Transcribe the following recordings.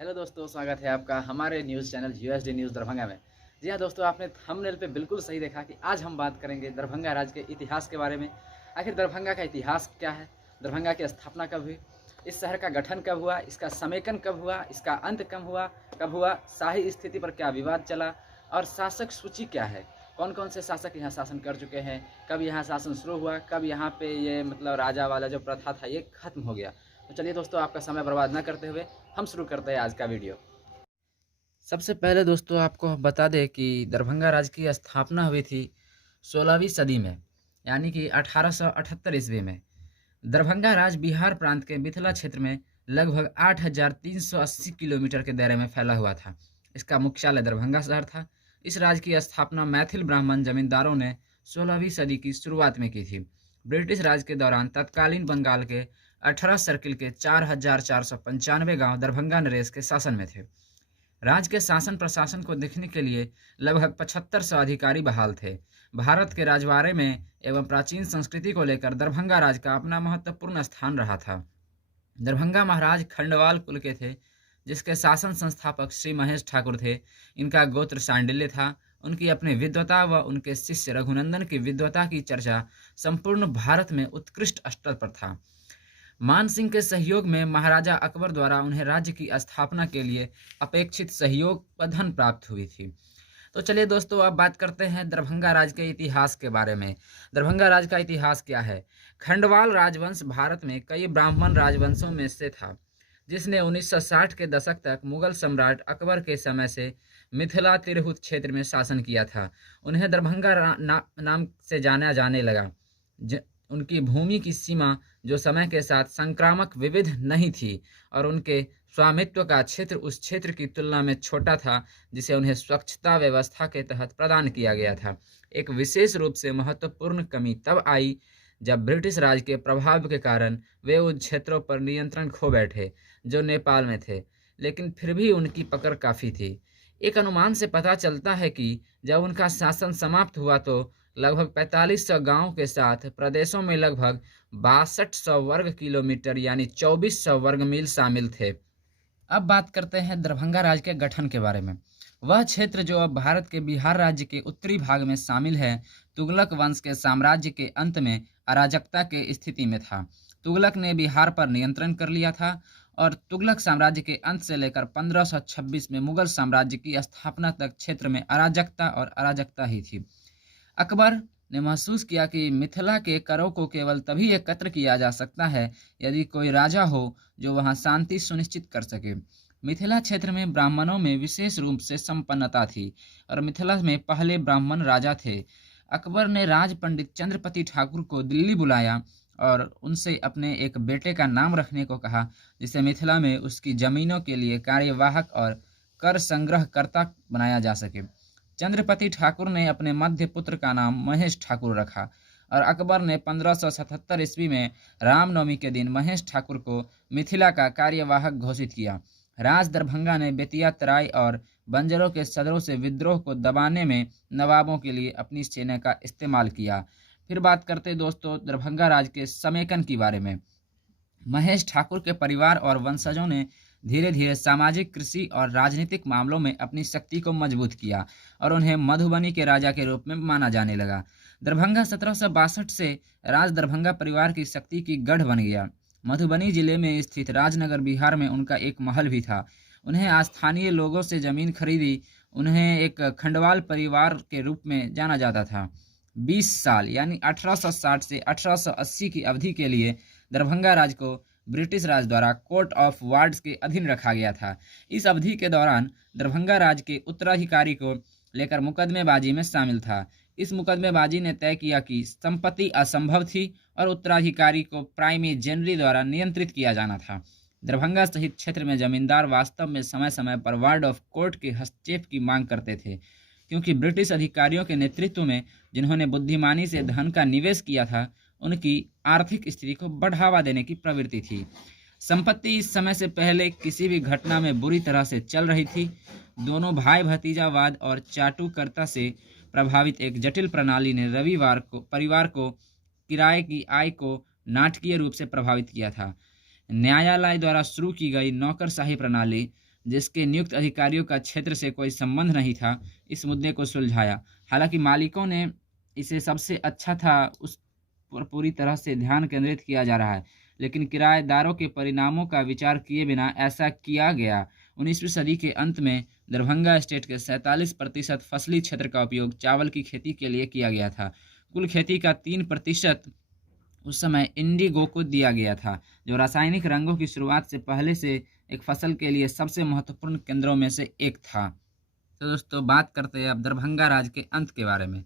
Hello दोस्तों, स्वागत है आपका हमारे news channel USD news Darbhanga में। जी हाँ दोस्तों, आपने थंबनेल पे बिल्कुल सही देखा कि आज हम बात करेंगे दरभंगा राज्य के इतिहास के बारे में। आखिर दरभंगा का इतिहास क्या है, दरभंगा की स्थापना कब हुई, इस शहर का गठन कब हुआ, इसका समेकन कब हुआ, इसका अंत कब हुआ, शाही स्थिति पर क्या विवाद चला और शासक सूची क्या है, कौन कौन से शासक यहाँ शासन कर चुके हैं, कब यहाँ शासन शुरू हुआ, कब यहाँ पे ये मतलब राजा वाला जो प्रथा था ये खत्म हो गया। तो चलिए दोस्तों, आपका समय बर्बाद न करते हुए हम शुरू करते हैं आज का वीडियो। सबसे पहले दोस्तों आपको बता दें कि दरभंगा राज्य की स्थापना हुई थी 16वीं सदी में, यानी कि 1878 ईस्वी में। दरभंगा राज्य बिहार प्रांत के मिथिला क्षेत्र में लगभग 8,380 किलोमीटर के दायरे में फैला हुआ था। इसका मुख्यालय दरभंगा शहर था। इस राज्य की स्थापना मैथिल ब्राह्मण जमींदारों ने 16वीं सदी की शुरुआत में की थी। ब्रिटिश राज के दौरान तत्कालीन बंगाल के 18 सर्किल के 4,495 गांव दरभंगा नरेश के शासन में थे। राज्य के शासन प्रशासन को देखने के लिए लगभग 7500 अधिकारी बहाल थे। भारत के राजवाड़े में एवं प्राचीन संस्कृति को लेकर दरभंगा राज्य का अपना महत्वपूर्ण स्थान रहा था। दरभंगा महाराज खंडवाल कुल के थे, जिसके शासन संस्थापक श्री महेश ठाकुर थे। इनका गोत्र सांडिल्य था। उनकी अपनी विद्वता व उनके शिष्य रघुनंदन की विद्वता की चर्चा संपूर्ण भारत में उत्कृष्ट स्तर पर था। मान सिंह के सहयोग में महाराजा अकबर द्वारा उन्हें राज्य की स्थापना के लिए अपेक्षित सहयोग व धन प्राप्त हुई थी। तो चलिए दोस्तों, अब बात करते हैं दरभंगा राज्य के इतिहास के बारे में। दरभंगा राज्य का इतिहास क्या है? खंडवाल राजवंश भारत में कई ब्राह्मण राजवंशों में से था, जिसने 1960 के दशक तक मुगल सम्राट अकबर के समय से मिथिला तिरहुत क्षेत्र में शासन किया था। उन्हें दरभंगा नाम से जाना जाने लगा। उनकी भूमि की सीमा जो समय के साथ संक्रामक विविध नहीं थी और उनके स्वामित्व का क्षेत्र उस क्षेत्र की तुलना में छोटा था जिसे उन्हें स्वच्छता व्यवस्था के तहत प्रदान किया गया था। एक विशेष रूप से महत्वपूर्ण कमी तब आई जब ब्रिटिश राज के प्रभाव के कारण वे उन क्षेत्रों पर नियंत्रण खो बैठे जो नेपाल में थे, लेकिन फिर भी उनकी पकड़ काफ़ी थी। एक अनुमान से पता चलता है कि जब उनका शासन समाप्त हुआ तो लगभग 4500 गांवों के साथ प्रदेशों में लगभग 6200 वर्ग किलोमीटर यानी 2400 वर्ग मील शामिल थे। अब बात करते हैं दरभंगा राज्य के गठन के बारे में। वह क्षेत्र जो अब भारत के बिहार राज्य के उत्तरी भाग में शामिल है, तुगलक वंश के साम्राज्य के अंत में अराजकता के स्थिति में था। तुगलक ने बिहार पर नियंत्रण कर लिया था और तुगलक साम्राज्य के अंत से लेकर 1526 में मुगल साम्राज्य की स्थापना तक क्षेत्र में अराजकता और अराजकता ही थी। अकबर ने महसूस किया कि मिथिला के करों को केवल तभी एकत्र किया जा सकता है यदि कोई राजा हो जो वहां शांति सुनिश्चित कर सके। मिथिला क्षेत्र में ब्राह्मणों में विशेष रूप से संपन्नता थी और मिथिला में पहले ब्राह्मण राजा थे। अकबर ने राज पंडित चंद्रपति ठाकुर को दिल्ली बुलाया और उनसे अपने एक बेटे का नाम रखने को कहा, जिसे मिथिला में उसकी जमीनों के लिए कार्यवाहक और कर संग्रहकर्ता बनाया जा सके। चंद्रपति ठाकुर ने अपने मध्य पुत्र का नाम महेश ठाकुर रखा और अकबर ने 1577 ईस्वी में रामनवमी के दिन महेश ठाकुर को मिथिला का कार्यवाहक घोषित किया। राज दरभंगा ने बेतिया तराई और बंजरों के सदरों से विद्रोह को दबाने में नवाबों के लिए अपनी सेना का इस्तेमाल किया। फिर बात करते दोस्तों दरभंगा राज के समेकन के बारे में। महेश ठाकुर के परिवार और वंशजों ने धीरे धीरे सामाजिक, कृषि और राजनीतिक मामलों में अपनी शक्ति को मजबूत किया और उन्हें मधुबनी के राजा के रूप में माना जाने लगा। दरभंगा 1762 से राज दरभंगा परिवार की शक्ति की गढ़ बन गया। मधुबनी जिले में स्थित राजनगर बिहार में उनका एक महल भी था। उन्हें स्थानीय लोगों से जमीन खरीदी। उन्हें एक खंडवाल परिवार के रूप में जाना जाता था। 20 साल यानी 1860 से 1880 की अवधि के लिए दरभंगा राज को ब्रिटिश राज द्वारा कोर्ट ऑफ वार्ड्स के अधीन रखा गया था। इस अवधि के दौरान दरभंगा राज के उत्तराधिकारी को लेकर मुकदमेबाजी में शामिल था। इस मुकदमेबाजी ने तय किया कि संपत्ति असंभव थी और उत्तराधिकारी को प्राइमेजेनरी द्वारा नियंत्रित किया जाना था। दरभंगा सहित क्षेत्र में जमींदार वास्तव में समय समय पर वार्ड ऑफ कोर्ट के हस्तक्षेप की मांग करते थे, क्योंकि ब्रिटिश अधिकारियों के नेतृत्व में जिन्होंने बुद्धिमानी से धन का निवेश किया था, उनकी आर्थिक स्थिति को बढ़ावा देने की प्रवृत्ति थी। संपत्ति इस समय से पहले किसी भी घटना में बुरी तरह से चल रही थी। दोनों भाई भतीजावाद और चाटुकर्ता से प्रभावित एक जटिल प्रणाली ने परिवार को किराए की आय को नाटकीय रूप से प्रभावित किया था। न्यायालय द्वारा शुरू की गई नौकरशाही प्रणाली जिसके नियुक्त अधिकारियों का क्षेत्र से कोई संबंध नहीं था, इस मुद्दे को सुलझाया। हालांकि मालिकों ने इसे सबसे अच्छा था उस पर पूरी तरह से ध्यान केंद्रित किया जा रहा है, लेकिन किराएदारों के परिणामों का विचार किए बिना ऐसा किया गया। 19वीं सदी के अंत में दरभंगा स्टेट के 47% फसली क्षेत्र का उपयोग चावल की खेती के लिए किया गया था। कुल खेती का 3% उस समय इंडिगो को दिया गया था, जो रासायनिक रंगों की शुरुआत से पहले से एक फसल के लिए सबसे महत्वपूर्ण केंद्रों में से एक था। तो दोस्तों बात करते हैं अब दरभंगा राज के अंत के बारे में।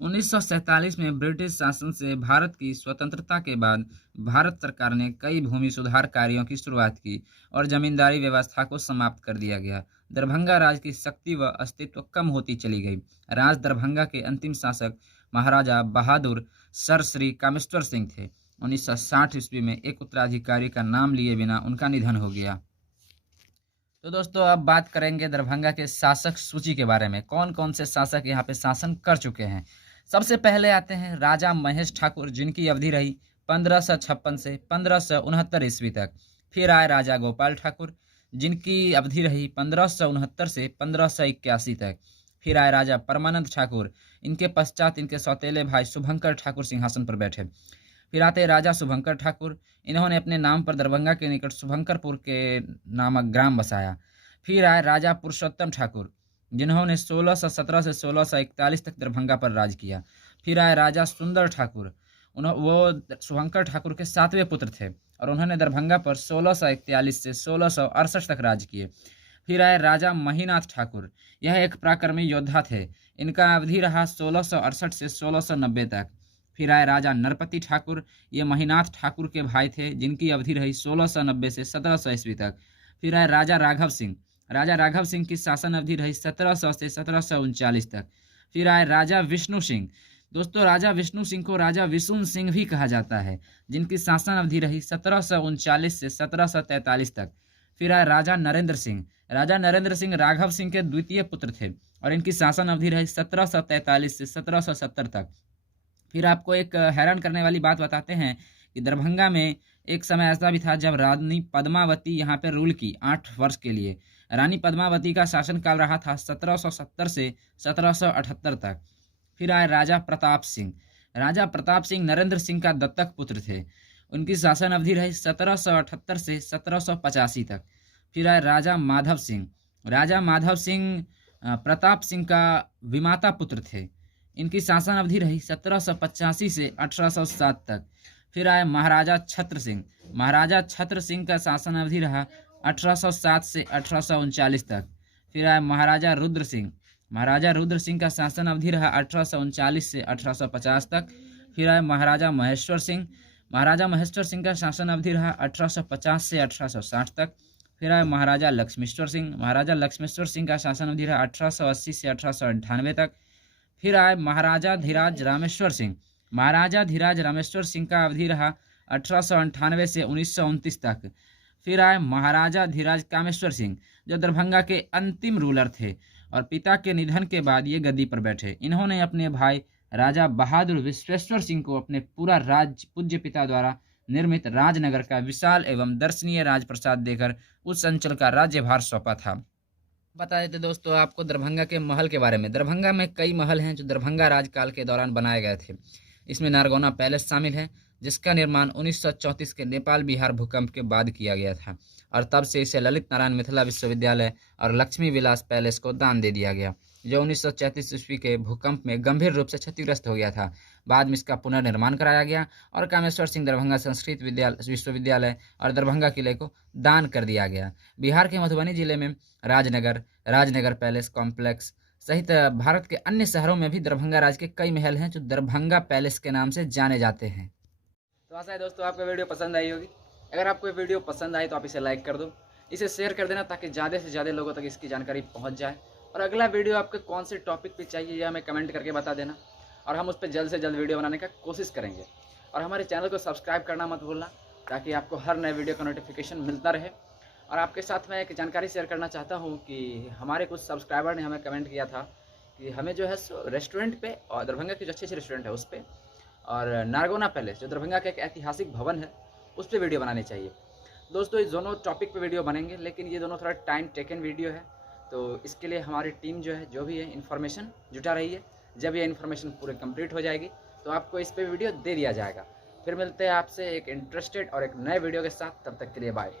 1947 में ब्रिटिश शासन से भारत की स्वतंत्रता के बाद भारत सरकार ने कई भूमि सुधार कार्यों की शुरुआत की और जमींदारी व्यवस्था को समाप्त कर दिया गया। दरभंगा राज की शक्ति व अस्तित्व कम होती चली गई। राज दरभंगा के अंतिम शासक महाराजा बहादुर सर श्री कामेश्वर सिंह थे। 1960 ईस्वी में एक उत्तराधिकारी का नाम लिए बिना उनका निधन हो गया। तो दोस्तों अब बात करेंगे दरभंगा के शासक सूची के बारे में। कौन कौन से शासक यहाँ पे शासन कर चुके हैं। सबसे पहले आते हैं राजा महेश ठाकुर, जिनकी अवधि रही 1556 से 1569 ईस्वी तक। फिर आए राजा गोपाल ठाकुर, जिनकी अवधि रही 1569 से 1581 तक। फिर आए राजा परमानंद ठाकुर, इनके पश्चात इनके सौतेले भाई शुभंकर ठाकुर सिंहासन पर बैठे। फिर आते राजा शुभंकर ठाकुर, इन्होंने अपने नाम पर दरभंगा के निकट शुभंकरपुर के नामक ग्राम बसाया। फिर आए राजा पुरुषोत्तम ठाकुर, जिन्होंने 1617 से 1641 तक दरभंगा पर राज किया। फिर आए राजा सुंदर ठाकुर, वो शुभंकर ठाकुर के 7वें पुत्र थे और उन्होंने दरभंगा पर 1641 से 1668 तक राज किए। फिर आए राजा महीनाथ ठाकुर, यह एक पराक्रमी योद्धा थे। इनका अवधि रहा 1668 से 1690 तक। फिर आए राजा नरपति ठाकुर, ये महीनाथ ठाकुर के भाई थे, जिनकी अवधि रही 1690 से 1700 ईस्वी तक। फिर आए राजा राघव सिंह, राजा राघव सिंह की शासन अवधि रही 1700 से 1739 तक। फिर आए राजा विष्णु सिंह, दोस्तों राजा विष्णु सिंह को राजा विशुन सिंह भी कहा जाता है, जिनकी शासन अवधि रही 1739 से 1743 तक। फिर आए राजा नरेंद्र सिंह, राजा नरेंद्र सिंह राघव सिंह के द्वितीय पुत्र थे और इनकी शासन अवधि रही 1743 से 1770 तक। फिर आपको एक हैरान करने वाली बात बताते हैं कि दरभंगा में एक समय ऐसा भी था जब रानी पद्मावती यहाँ पे रूल की 8 वर्ष के लिए। रानी पद्मावती का शासनकाल रहा था 1770 से 1778 तक। फिर आए राजा प्रताप सिंह, राजा प्रताप सिंह नरेंद्र सिंह का दत्तक पुत्र थे। उनकी शासन अवधि रही 1778 से 1785 तक। फिर आए राजा माधव सिंह, राजा माधव सिंह प्रताप सिंह का विमाता पुत्र थे। इनकी शासन अवधि रही 1785 से 1807 तक। फिर आए महाराजा छत्र सिंह, महाराजा छत्र सिंह का शासन अवधि रहा 1807 से 1839 तक। फिर आए महाराजा रुद्र सिंह, महाराजा रुद्र सिंह का शासन अवधि रहा 1839 से 1850 तक। फिर आए महाराजा महेश्वर सिंह, महाराजा महेश्वर सिंह का शासन अवधि रहा 1850 से 1860 तक। फिर आए महाराजा लक्ष्मेश्वर सिंह, महाराजा लक्ष्मेश्वर सिंह का शासन अवधि रहा 1880 से 1898 तक। फिर आए महाराजा धीराज रामेश्वर सिंह, महाराजा धीराज रामेश्वर सिंह का अवधि रहा 1898 से 1929 तक। फिर आए महाराजा धीराज कामेश्वर सिंह, जो दरभंगा के अंतिम रूलर थे और पिता के निधन के बाद ये गद्दी पर बैठे। इन्होंने अपने भाई राजा बहादुर विश्वेश्वर सिंह को अपने पूरा राज्य पूज्य पिता द्वारा निर्मित राजनगर का विशाल एवं दर्शनीय राजप्रसाद देकर उस अंचल का राज्यभार सौंपा था। बता देते दोस्तों आपको दरभंगा के महल के बारे में। दरभंगा में कई महल हैं जो दरभंगा राजकाल के दौरान बनाए गए थे। इसमें नारगौना पैलेस शामिल है, जिसका निर्माण 1934 के नेपाल बिहार भूकंप के बाद किया गया था और तब से इसे ललित नारायण मिथिला विश्वविद्यालय और लक्ष्मी विलास पैलेस को दान दे दिया गया, जो 1934 ईस्वी के भूकंप में गंभीर रूप से क्षतिग्रस्त हो गया था। बाद में इसका पुनर्निर्माण कराया गया और कामेश्वर सिंह दरभंगा संस्कृत विश्वविद्यालय और दरभंगा किले को दान कर दिया गया। बिहार के मधुबनी जिले में राजनगर पैलेस कॉम्प्लेक्स सहित भारत के अन्य शहरों में भी दरभंगा राज के कई महल हैं जो दरभंगा पैलेस के नाम से जाने जाते हैं। तो आशा है दोस्तों आपको वीडियो पसंद आई होगी। अगर आपको वीडियो पसंद आई तो आप इसे लाइक कर दो, इसे शेयर कर देना ताकि ज़्यादा से ज़्यादा लोगों तक इसकी जानकारी पहुंच जाए। और अगला वीडियो आपको कौन से टॉपिक पे चाहिए यह हमें कमेंट करके बता देना और हम उस पर जल्द से जल्द वीडियो बनाने का कोशिश करेंगे। और हमारे चैनल को सब्सक्राइब करना मत भूलना ताकि आपको हर नए वीडियो का नोटिफिकेशन मिलता रहे। और आपके साथ मैं एक जानकारी शेयर करना चाहता हूँ कि हमारे कुछ सब्सक्राइबर ने हमें कमेंट किया था कि हमें जो है रेस्टोरेंट पे और दरभंगा की जो अच्छे रेस्टोरेंट है उस पर और नारगौना पैलेस जो दरभंगा का एक ऐतिहासिक भवन है उस पर वीडियो बनानी चाहिए। दोस्तों ये दोनों टॉपिक पे वीडियो बनेंगे, लेकिन ये दोनों थोड़ा टाइम टेकन वीडियो है, तो इसके लिए हमारी टीम जो है, जो भी है इन्फॉर्मेशन जुटा रही है। जब ये इन्फॉर्मेशन पूरी कंप्लीट हो जाएगी तो आपको इस पे वीडियो दे दिया जाएगा। फिर मिलते हैं आपसे एक इंटरेस्टेड और एक नए वीडियो के साथ, तब तक के लिए बाय।